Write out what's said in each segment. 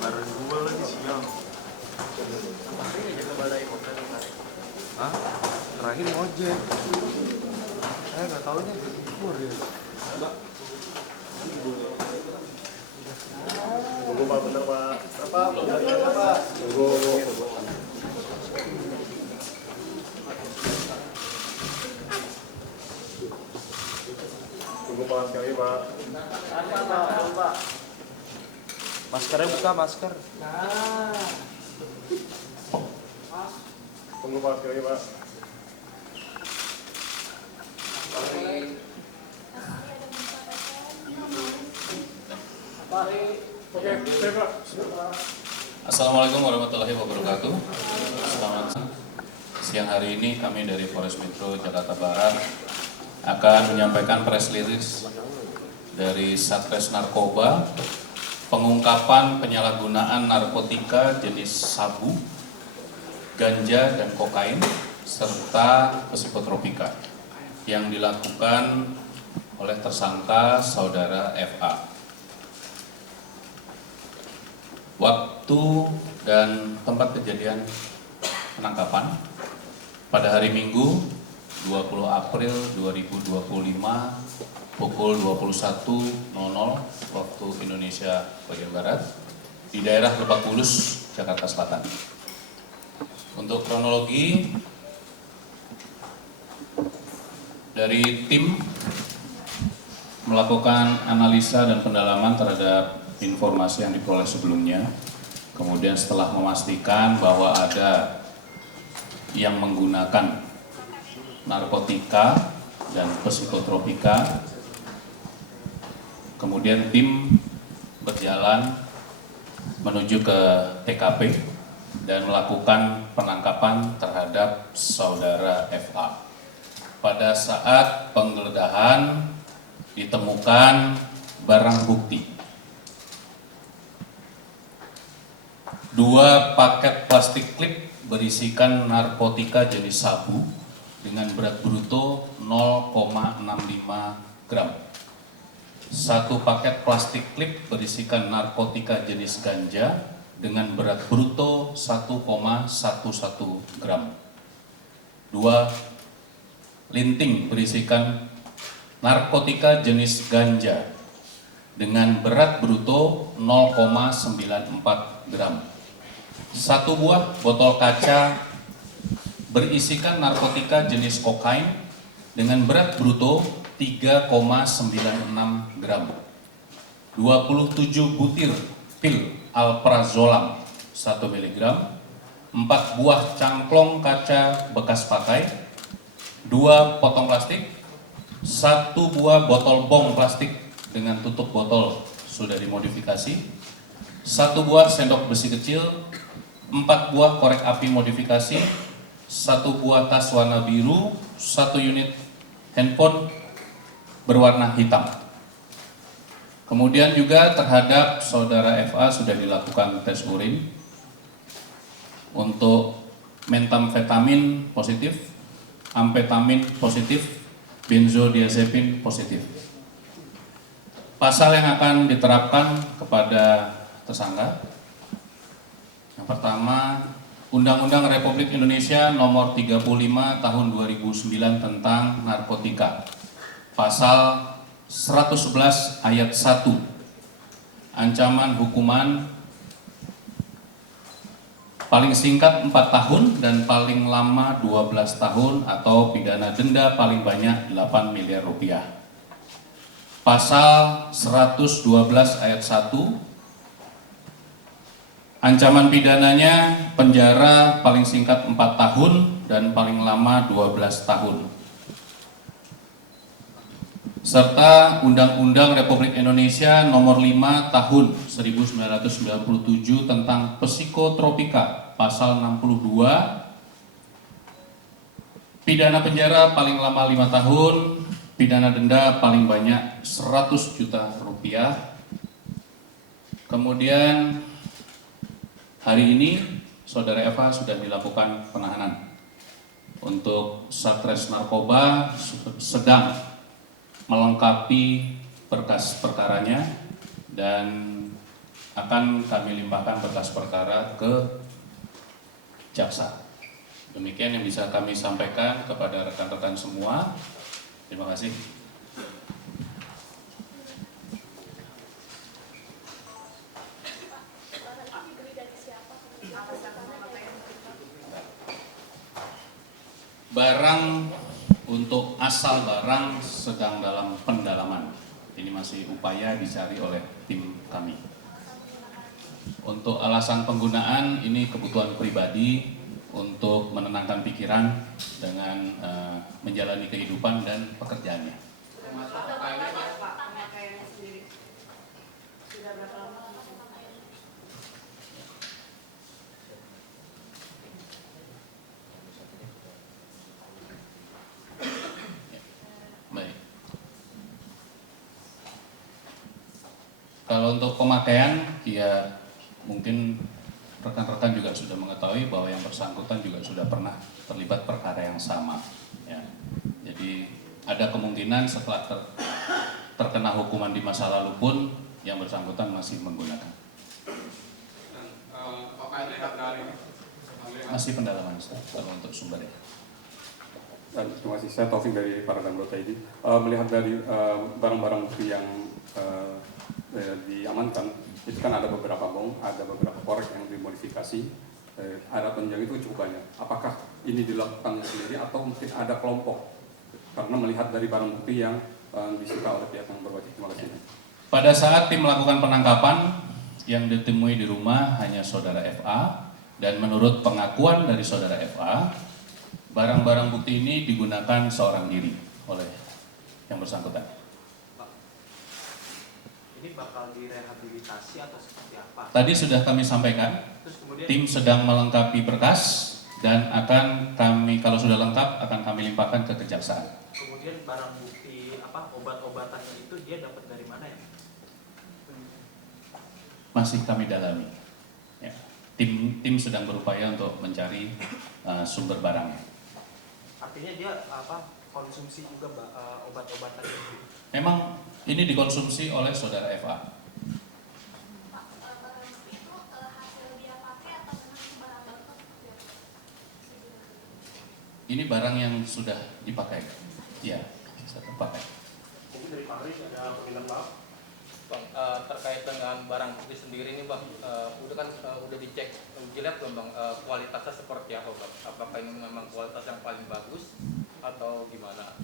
Baru dua lagi siang. Hah? Terakhir ngojek. Saya nggak tahu nih libur ya. Tunggu Pak, bener Pak. Apa? Pak. Tunggu. Tunggu Pak, sekali Pak. Pak. Maskernya buka masker. Tunggu Pak, sekali Pak. Assalamualaikum warahmatullahi wabarakatuh. Selamat siang. Hari ini kami dari Polres Metro Jakarta Barat akan menyampaikan press release dari Satres Narkoba pengungkapan penyalahgunaan narkotika jenis sabu, ganja dan kokain serta psikotropika yang dilakukan oleh tersangka saudara FA. Waktu dan tempat kejadian penangkapan pada hari Minggu 20 April 2025 pukul 21.00 waktu Indonesia bagian Barat di daerah Lebak Bulus, Jakarta Selatan. Untuk kronologi dari tim melakukan analisa dan pendalaman terhadap informasi yang diperoleh sebelumnya, kemudian setelah memastikan bahwa ada yang menggunakan narkotika dan psikotropika, kemudian tim berjalan menuju ke TKP dan melakukan penangkapan terhadap saudara FA. Pada saat penggeledahan ditemukan barang bukti 2 paket plastik klip berisikan narkotika jenis sabu dengan berat bruto 0,65 gram. 1 paket plastik klip berisikan narkotika jenis ganja dengan berat bruto 1,11 gram. 2 linting berisikan narkotika jenis ganja dengan berat bruto 0,94 gram. 1 buah botol kaca berisikan narkotika jenis kokain dengan berat bruto 3,96 gram. 27 butir pil alprazolam 1 mg, 4 buah cangklong kaca bekas pakai, 2 potong plastik, 1 buah botol bong plastik dengan tutup botol sudah dimodifikasi, 1 buah sendok besi kecil, 4 buah korek api modifikasi, 1 buah tas warna biru, 1 unit handphone berwarna hitam. Kemudian juga terhadap saudara FA sudah dilakukan tes urin untuk metamfetamin positif, amfetamin positif, benzodiazepin positif. Pasal yang akan diterapkan kepada tersangka, yang pertama, Undang-Undang Republik Indonesia Nomor 35 Tahun 2009 tentang narkotika, pasal 111 ayat 1, ancaman hukuman paling singkat 4 tahun dan paling lama 12 tahun atau pidana denda paling banyak 8 miliar rupiah. Pasal 112 ayat 1, ancaman pidananya penjara paling singkat 4 tahun dan paling lama 12 tahun. serta Undang-Undang Republik Indonesia Nomor 5 Tahun 1997 tentang Psikotropika Pasal 62, pidana penjara paling lama 5 tahun, pidana denda paling banyak 100 juta rupiah. Kemudian hari ini Saudara Eva sudah dilakukan penahanan untuk Satres Narkoba sedang melengkapi berkas perkaranya dan akan kami limpahkan berkas perkara ke jaksa. Demikian yang bisa kami sampaikan kepada rekan-rekan semua. Terima kasih. Barang untuk asal barang sedang dalam pendalaman. Ini masih upaya dicari oleh tim kami. Untuk alasan penggunaan ini kebutuhan pribadi untuk menenangkan pikiran dengan menjalani kehidupan dan pekerjaannya. Baik. Kalau untuk pemakaian, ya mungkin rekan-rekan juga sudah mengetahui bahwa yang bersangkutan juga sudah pernah terlibat perkara yang sama. Ya. Jadi ada kemungkinan setelah terkena hukuman di masa lalu pun yang bersangkutan masih menggunakan. Masih pendalaman kalau untuk sumbernya. Dan terima kasih, saya Taufik dari Paradigm ID. Melihat dari barang-barang bukti yang diamankan, itu kan ada beberapa bom, ada beberapa korek yang dimodifikasi, ada penunjang itu cukup banyak. Apakah ini dilakukan sendiri atau mungkin ada kelompok? Karena melihat dari barang bukti yang disita oleh pihak yang berwajib. Terima kasih. Pada saat tim melakukan penangkapan, yang ditemui di rumah hanya Saudara FA, dan menurut pengakuan dari Saudara FA, barang-barang bukti ini digunakan seorang diri oleh yang bersangkutan. Ini bakal direhabilitasi atau seperti apa? Tadi sudah kami sampaikan, tim sedang melengkapi berkas dan akan kami, kalau sudah lengkap, akan kami limpahkan ke kejaksaan. Kemudian barang bukti obat-obatannya itu dia dapat dari mana ya? Masih kami dalami. Ya. Tim sedang berupaya untuk mencari sumber barangnya. Artinya dia konsumsi juga obat-obatan itu? Memang ini dikonsumsi oleh Saudara FA. Ini barang yang sudah dipakai. Ya, sudah terpakai. Mungkin dari Pak Haris ada permintaan maaf. Bang, terkait dengan barang bukti sendiri ini Bang, udah dicek uji lab belum Bang, kualitasnya seperti apa Bang? Apakah ini memang kualitas yang paling bagus atau gimana?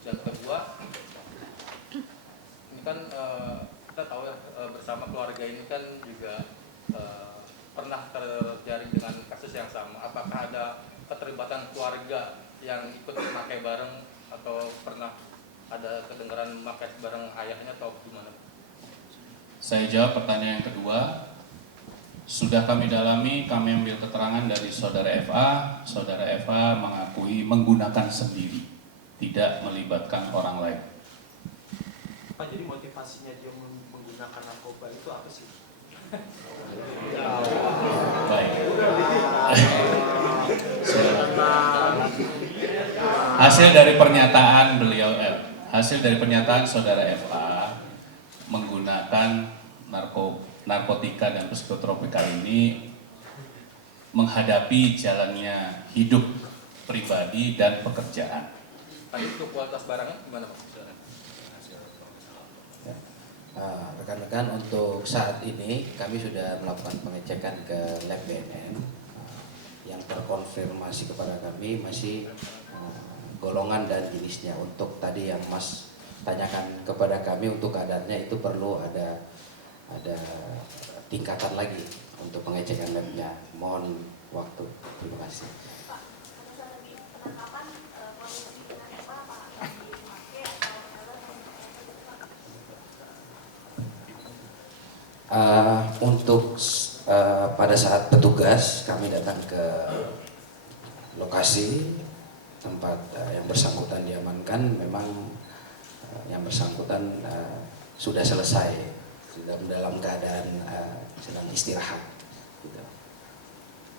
Yang kedua, ini kan kita tahu ya, bersama keluarga ini kan juga pernah terjaring dengan kasus yang sama. Apakah ada keterlibatan keluarga yang ikut memakai bareng atau pernah ada kedengaran memakai bareng ayahnya atau gimana? Saya jawab pertanyaan yang kedua. Sudah kami dalami, kami ambil keterangan dari Saudara FA. Saudara FA mengakui menggunakan sendiri, tidak melibatkan orang lain. Pak, jadi motivasinya dia menggunakan narkoba itu apa sih? Baik. Hasil dari pernyataan beliau, hasil dari pernyataan Saudara FA menggunakan narkotika dan psikotropika ini menghadapi jalannya hidup pribadi dan pekerjaan. Tadi untuk kualitas barangnya gimana Pak? Rekan-rekan, untuk saat ini kami sudah melakukan pengecekan ke lab BNN. Yang terkonfirmasi kepada kami masih golongan dan jenisnya. Untuk tadi yang Mas tanyakan kepada kami untuk keadaannya itu perlu ada tingkatan lagi untuk pengecekan labnya. Mohon waktu. Terima kasih. Untuk pada saat petugas kami datang ke lokasi tempat yang bersangkutan diamankan, memang yang bersangkutan sudah selesai, sudah dalam keadaan sedang istirahat. Gitu.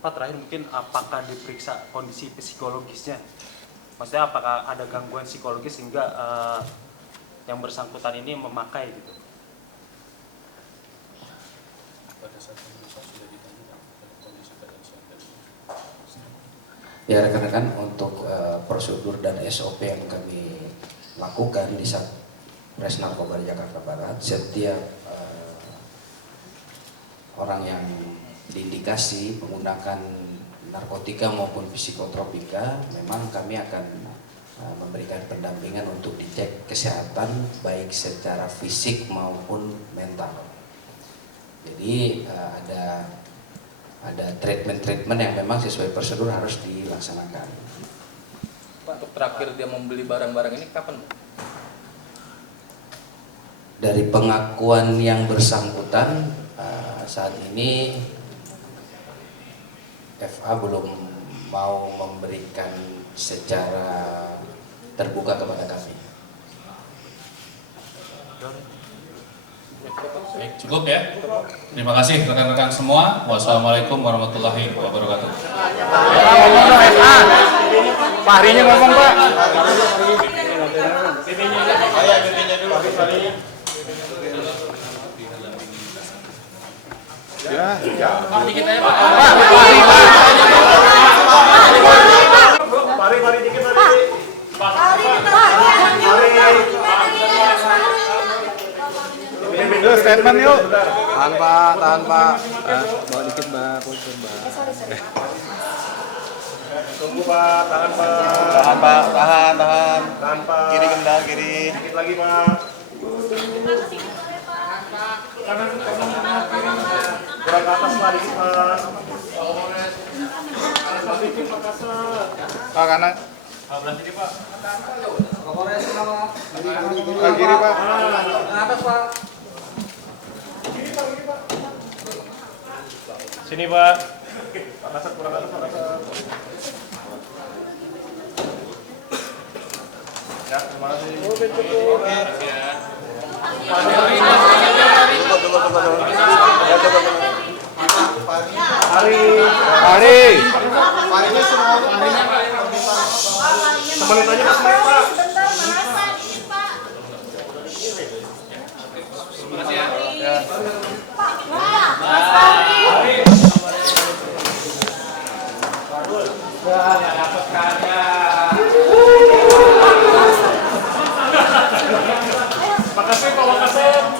Pak, terakhir mungkin apakah diperiksa kondisi psikologisnya? Maksudnya apakah ada gangguan psikologis sehingga yang bersangkutan ini memakai gitu? Ya rekan-rekan, untuk prosedur dan SOP yang kami lakukan di Satres Narkoba Jakarta Barat, setiap orang yang diindikasi menggunakan narkotika maupun psikotropika, memang kami akan memberikan pendampingan untuk dicek kesehatan baik secara fisik maupun mental. Jadi ada treatment yang memang sesuai prosedur harus dilaksanakan. Pak, untuk terakhir dia membeli barang-barang ini kapan? Dari pengakuan yang bersangkutan, saat ini FA belum mau memberikan secara terbuka kepada kami. Baik, cukup ya. Terima kasih rekan-rekan semua. Wassalamualaikum warahmatullahi wabarakatuh. Pak Harinya ngomong, Pak. Ya. Pak, dikit aja Pak. Mari dikit, mari. Yuk, statement yuk. Tahan Pak. Bawa dikit Mbak, punten Mbak. Tunggu Pak, tahan Pak. Tahan. Tahan Pak. Kiri kendal, kiri. Dikit lagi Pak. Kanan. Kurang ke atas Pak, dikit Pak. Dikit Pak, kasar. Pak kanan. Belah sini Pak. Pak kiri Pak. Sini Pak. Pak kasar, kurang ke atas Pak kasar. Ya, terima kasih. Hari. Temenin aja Mas Mike, Pak. Ya, dapat kan ya.